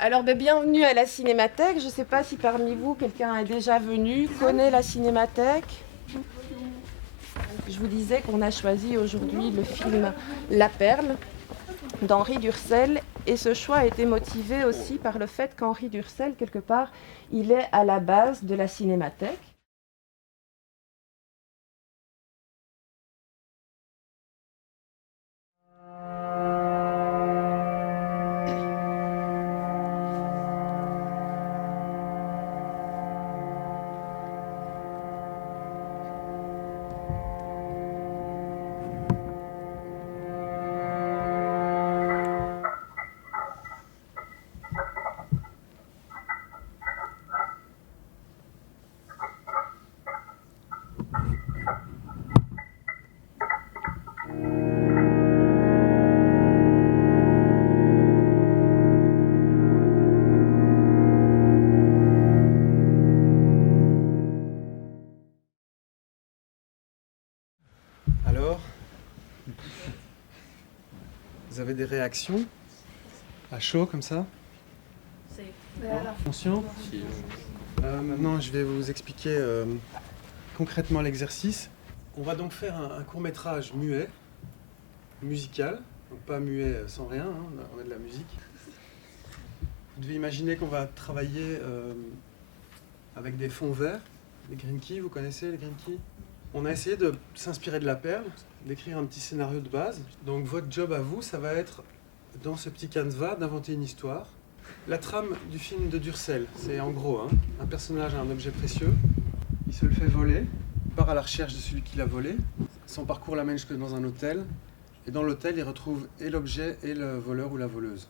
Alors, bienvenue à la Cinémathèque. Je ne sais pas si parmi vous, quelqu'un est déjà venu, connaît la Cinémathèque. Je vous disais qu'on a choisi aujourd'hui le film La Perle d'Henri Durcel. Et ce choix a été motivé aussi par le fait qu'Henri Durcel, quelque part, il est à la base de la Cinémathèque. Alors, vous avez des réactions à chaud comme ça? Conscient? Maintenant, je vais vous expliquer concrètement l'exercice. On va donc faire un court-métrage muet, musical, donc pas muet sans rien, hein, on a de la musique. Vous devez imaginer qu'on va travailler avec des fonds verts, les green keys, vous connaissez les green keys? On a essayé de s'inspirer de La Perle, d'écrire un petit scénario de base. Donc votre job à vous, ça va être, dans ce petit canevas, d'inventer une histoire. La trame du film de Durcel, c'est en gros, un personnage a un objet précieux, il se le fait voler, il part à la recherche de celui qui l'a volé, son parcours l'amène jusque dans un hôtel, et dans l'hôtel, il retrouve et l'objet et le voleur ou la voleuse.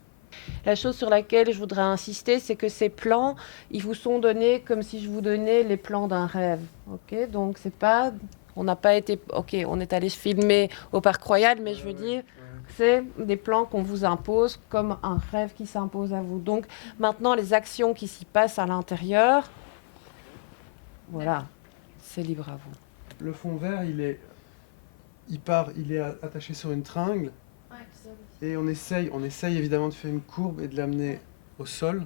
La chose sur laquelle je voudrais insister, c'est que ces plans, ils vous sont donnés comme si je vous donnais les plans d'un rêve. Ok, donc c'est pas, on n'a pas été, ok, on est allé filmer au Parc Royal, mais je veux dire, c'est des plans qu'on vous impose comme un rêve qui s'impose à vous. Donc maintenant, les actions qui s'y passent à l'intérieur, voilà, c'est libre à vous. Le fond vert, il est attaché sur une tringle, et on essaye évidemment de faire une courbe et de l'amener au sol.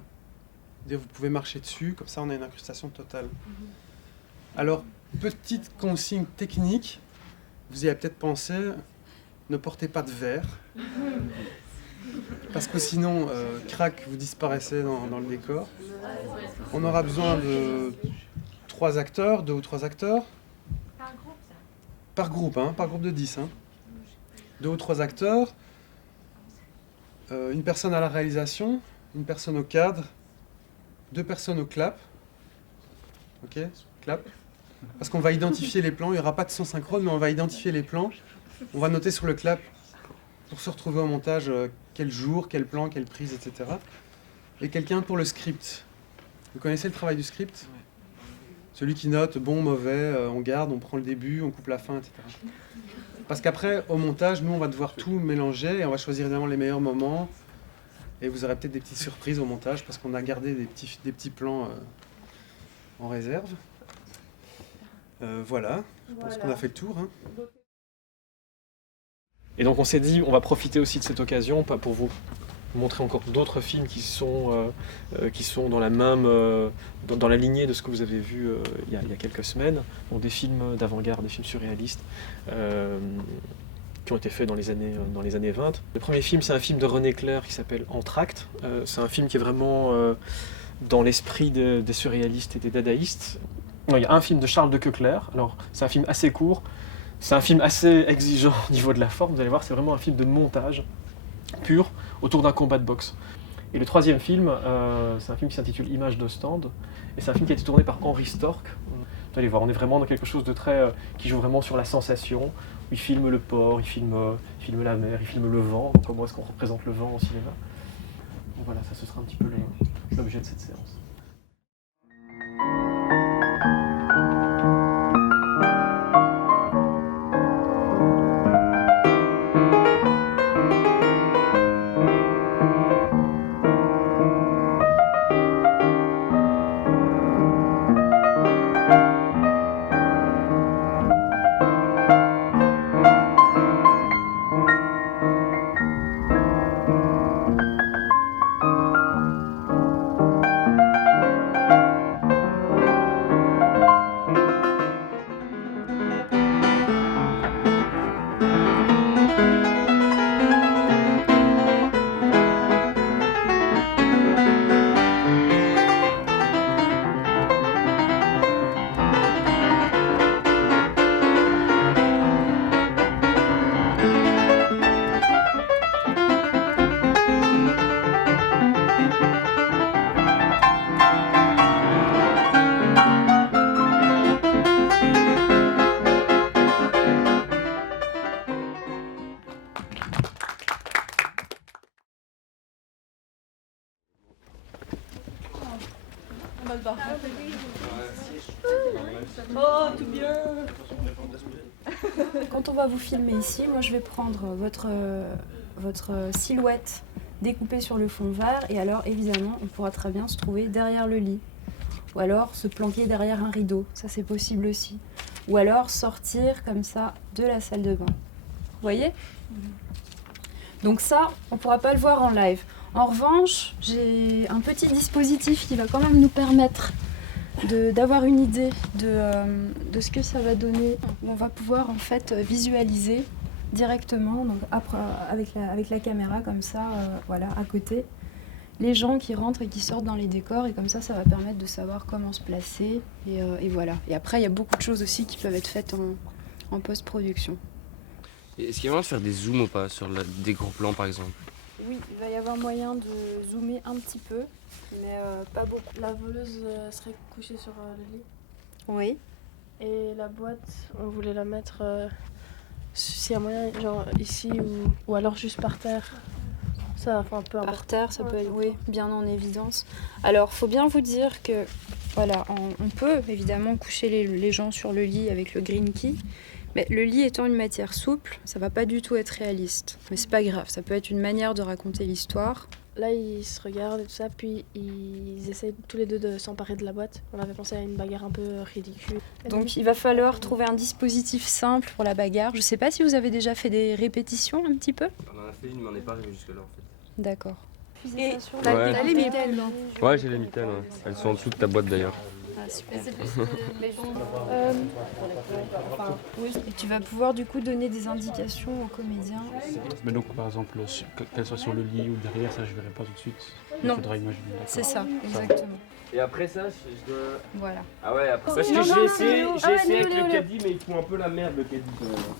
Vous pouvez marcher dessus, comme ça on a une incrustation totale. Alors, petite consigne technique, vous y avez peut-être pensé, ne portez pas de verre, parce que sinon, crac, vous disparaissez dans le décor. On aura besoin de 3 acteurs, 2 ou 3 acteurs. Par groupe, par groupe de 10. 2 ou 3 acteurs, une personne à la réalisation, une personne au cadre, 2 personnes au clap. Ok, clap. Parce qu'on va identifier les plans, il n'y aura pas de son synchrone, mais on va identifier les plans. On va noter sur le clap pour se retrouver au montage quel jour, quel plan, quelle prise, etc. Et quelqu'un pour le script. Vous connaissez le travail du script? Celui qui note bon, mauvais, on garde, on prend le début, on coupe la fin, etc. Parce qu'après, au montage, nous, on va devoir tout mélanger et on va choisir évidemment les meilleurs moments. Et vous aurez peut-être des petites surprises au montage parce qu'on a gardé des petits plans en réserve. Voilà, je pense qu'on a fait le tour. Et donc on s'est dit, on va profiter aussi de cette occasion pour vous montrer encore d'autres films qui sont dans la même, dans la lignée de ce que vous avez vu il y a quelques semaines. Donc des films d'avant-garde, des films surréalistes qui ont été faits dans les années 20. Le premier film, c'est un film de René Clair qui s'appelle Entr'acte. C'est un film qui est vraiment dans l'esprit des surréalistes et des dadaïstes. Il y a un film de Charles de Keukler. Alors c'est un film assez court. C'est un film assez exigeant au niveau de la forme, vous allez voir, c'est vraiment un film de montage pur autour d'un combat de boxe. Et le troisième film, c'est un film qui s'intitule Images d'Ostende, et c'est un film qui a été tourné par Henri Storck. Vous allez voir, on est vraiment dans quelque chose de très... qui joue vraiment sur la sensation. Il filme le port, il filme la mer, il filme le vent. Donc comment est-ce qu'on représente le vent au cinéma? Donc voilà, ça ce sera un petit peu l'objet de cette séance. Oh, tout bien. Quand on va vous filmer ici, moi je vais prendre votre silhouette découpée sur le fond vert et alors évidemment on pourra très bien se trouver derrière le lit ou alors se planquer derrière un rideau, ça c'est possible aussi, ou alors sortir comme ça de la salle de bain. Vous voyez ? Donc ça, on ne pourra pas le voir en live. En revanche, j'ai un petit dispositif qui va quand même nous permettre d'avoir une idée de ce que ça va donner. On va pouvoir en fait visualiser directement donc après, avec la caméra comme ça, voilà, à côté, les gens qui rentrent et qui sortent dans les décors et comme ça va permettre de savoir comment se placer et voilà. Et après, il y a beaucoup de choses aussi qui peuvent être faites en post-production. Est-ce qu'il y a moyen de faire des zooms ou pas sur des gros plans par exemple? Oui, il va y avoir moyen de zoomer un petit peu, mais pas beaucoup. La voleuse serait couchée sur le lit. Oui. Et la boîte, on voulait la mettre s'il y a moyen, genre ici ou alors juste par terre. Ça, enfin, peu importe. Par terre, ça peut être, oui, bien en évidence. Alors, faut bien vous dire que, voilà, on peut évidemment coucher les gens sur le lit avec le green key, mais le lit étant une matière souple, ça va pas du tout être réaliste. Mais c'est pas grave, ça peut être une manière de raconter l'histoire. Là, ils se regardent et tout ça, puis ils essaient tous les deux de s'emparer de la boîte. On avait pensé à une bagarre un peu ridicule. Donc, il va falloir trouver un dispositif simple pour la bagarre. Je sais pas si vous avez déjà fait des répétitions un petit peu. On en a fait une mais on n'est pas arrivé jusque là en fait. D'accord. Ouais. T'as les mitaines, non? Ouais, j'ai les mitaines, ouais. Elles sont en dessous de ta boîte d'ailleurs. Ah, super. Et tu vas pouvoir du coup donner des indications aux comédiens. Mais donc par exemple, qu'elle soit sur le lit ou derrière, ça je verrai pas tout de suite. Non. Il faudra imaginer. D'accord. C'est ça, exactement. Et après ça, je dois... Voilà. Ah ouais, après... Parce que j'ai essayé avec le caddie, mais il fout un peu la merde le caddie.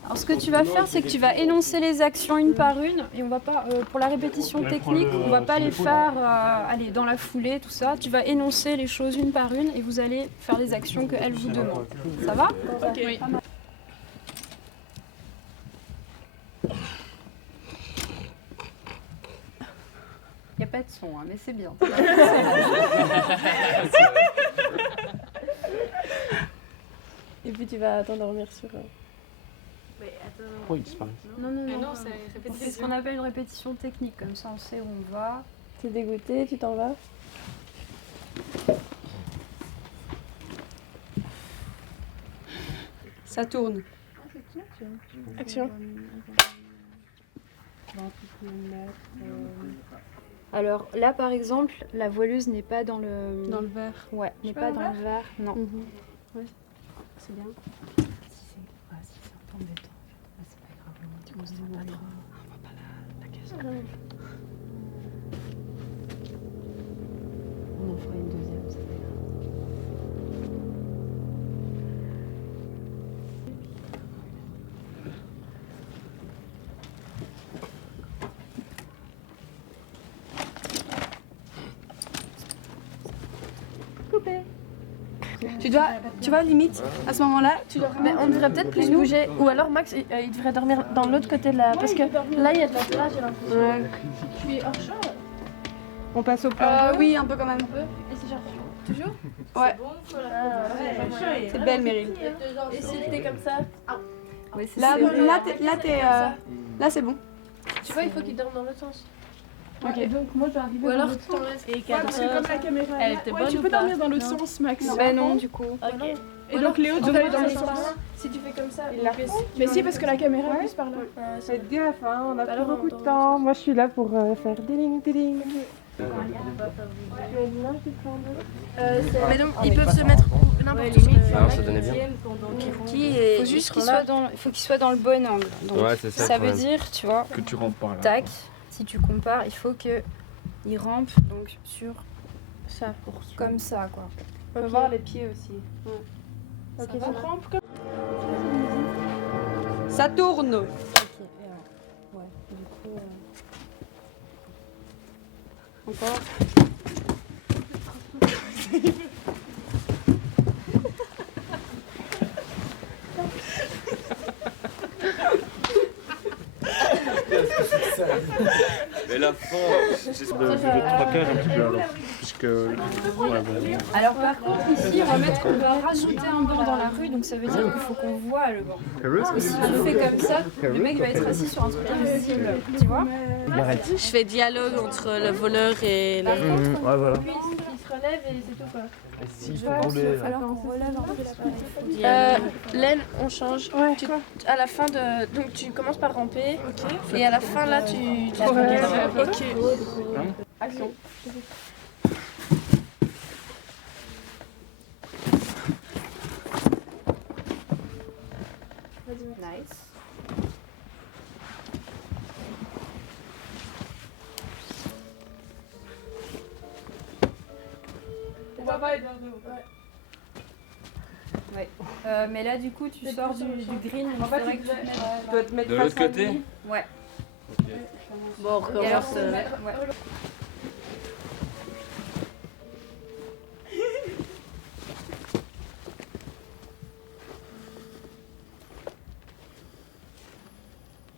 Alors ce que tu vas faire, c'est que tu vas énoncer les actions une par une et on va pas, pour la répétition technique, on va pas les faire allez, dans la foulée, tout ça. Tu vas énoncer les choses une par une et vous allez faire les actions qu'elle vous demande. Ça va ? Oui. Il n'y a pas de son, hein, mais c'est bien. Et puis tu vas t'endormir sur... Pourquoi il disparaît? Non, c'est ce qu'on appelle une répétition technique, comme ça on sait où on va. T'es dégoûté, tu t'en vas? Ça tourne. Action. Alors là par exemple, la voileuse n'est pas dans le... Dans le verre. Ouais, n'est pas dans le verre, non. Ouais. C'est bien. Si c'est un peu embêtant, c'est pas grave. Tu constates pas trop. On voit pas la question. On en fera une deuxième, c'est pas grave. Tu vois, limite, à ce moment-là, mais on devrait peut-être plus bouger. Ou alors Max, il devrait dormir dans l'autre côté de la... Parce que là, il y a de la plage, j'ai l'impression. Ouais. Je suis hors champ. On passe au plan. Oui, un peu quand même. Et c'est genre... Toujours? Ouais. C'est belle, Meryl. Et si t'es comme ça? Ouais, c'est Là, ça. là, c'est bon. Tu vois, il faut qu'il dorme dans l'autre sens. Ok. Donc moi, je vais arriver. Ou alors tu t'enlèves. Et Parce que comme la caméra, elle était bonne tu ou peux pas? dormir dans l'autre sens, Max. Bah non, du coup. Ok. Et donc Léo, tu dois aller dans l'autre sens. Si tu fais comme ça, Mais si, parce que la caméra est plus par là. Faites gaffe, hein, on a Alors, plus beaucoup de on temps. Moi, je suis là pour faire diling, diling. Mais donc, ils peuvent se mettre n'importe où. Ah, ça donnait bien. Il faut juste qu'il soit dans le bon angle. Donc, Ouais, c'est ça. ça le veut problème. dire, tu vois, Que tu rentres par là. tac, si tu compares, il faut que il rampe donc sur Ça. comme ça, quoi. On peut voir les pieds aussi. Ok, Ça ça va. rampe. Ça tourne. Ok, et alors, ouais, du coup, encore. Mais la fin. Le 3 quarts un petit peu alors. Puisque. Ouais, bon. Alors par contre ici on va rajouter un banc dans la rue, donc ça veut dire qu'il faut qu'on voit le banc. Parce que si tu fais comme ça, le mec va être assis sur un truc invisible, tu vois. Je fais dialogue entre le voleur et le... Ouais, voilà. Puis il se relève et c'est tout quoi. Si je roulais. Alors on relève un peu la partie. Laine, on change. Ouais, À la fin de. Donc tu commences par ramper. Et à la fin là, tu Ok. Action. Nice. On va pas être Ouais. Mais là du coup tu sors du green, il faudrait que tu te mettes. Tu dois te mettre De face l'autre à côté lui. Ouais. Bon, on Et alors, recommence. ouais.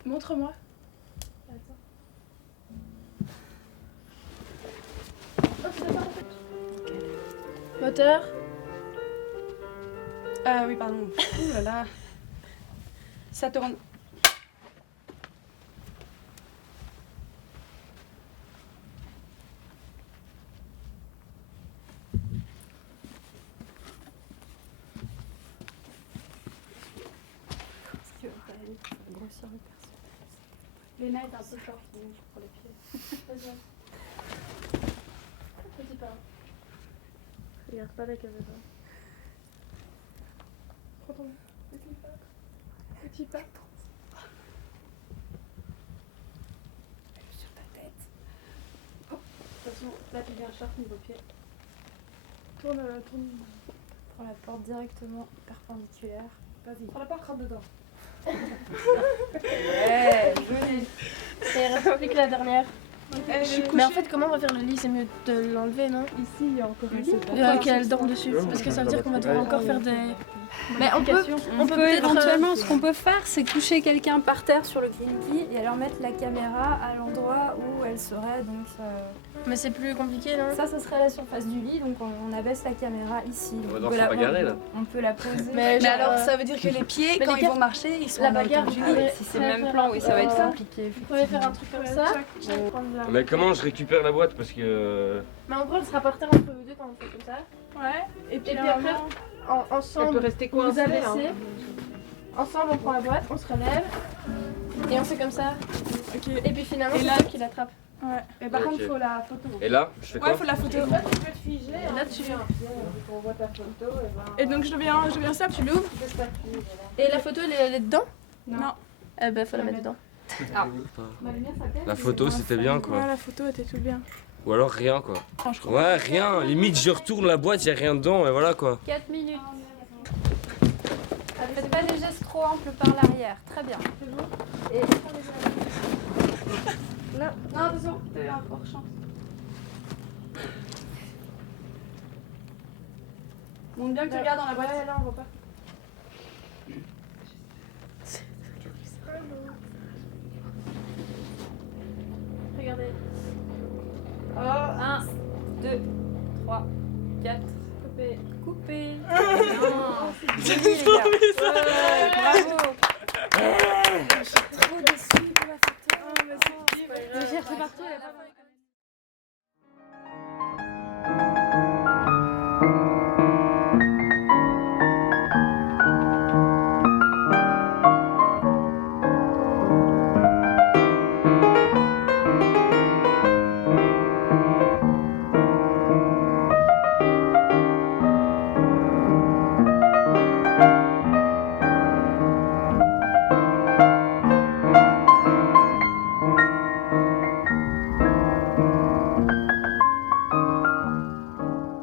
Montre-moi. Moteur. Ah oui, pardon. Ouh là là. Ça tourne. Léna est un peu forte pour les pieds. Vas-y. Petit pas. Regarde pas la caméra. Prends ton petit pas. Petit pas. Sur ta tête. De toute façon, là tu viens sharp niveau pied. Tourne. Prends la porte directement perpendiculaire. Vas-y. Prends la porte, rentre dedans. Ouais, joli. Et il reste plus que la dernière. Mais en fait, comment on va faire le lit? C'est mieux de l'enlever, non? Ici, il y a encore un lit. Qu'elle dorme dessus. Parce que ça veut dire qu'on va devoir encore faire des. Mais on peut peut-être, éventuellement, ce qu'on peut faire, c'est coucher quelqu'un par terre sur le green et alors mettre la caméra à l'endroit où elle serait. Donc Mais c'est plus compliqué, non? ça serait la surface du lit, donc on abaisse la caméra ici. On va Donc devoir se bagarrer là. on peut la poser. Mais Mais genre, alors, ça veut dire que les pieds, mais quand les ils gars, vont marcher, ils sont la en bagarre, hauteur du vous lit. pouvez- Si c'est le même plan, oui, ça va être compliqué. Vous pouvez faire un truc comme ça. Mais comment je récupère la boîte parce que. Mais en gros, elle sera par terre entre vous deux quand on fait comme ça. Ouais. Et puis, Et puis après, Elle peut ensemble, rester vous coincée. abaissez. Ensemble, on prend la boîte, on se relève. Et on fait comme ça. Ok. Et puis finalement, Et c'est là- toi qui l'attrape. Ouais. Et par Ok. contre, il faut la photo. Et là, je fais Ouais, quoi il faut la photo. Tu peux te figer. Et là, tu On voit ta photo et voilà. Et donc, je viens ça, tu l'ouvres. Et la photo, elle est dedans? Non. Eh ben, faut la mettre dedans. La photo, c'était bien Ouais, quoi. la photo était tout bien. Ou alors rien quoi. Franchement. Ouais, rien. Limite, je retourne la boîte, y a rien dedans et voilà quoi. 4 minutes. Faites pas des gestes trop amples par l'arrière. Très bien. Et Non, attention, t'as eu un fort chance. Montre bien que tu regardes dans la boîte. Ouais, là, on voit pas. Regardez. 1, 2, 3, 4. Coupé. Coupé. C'est trop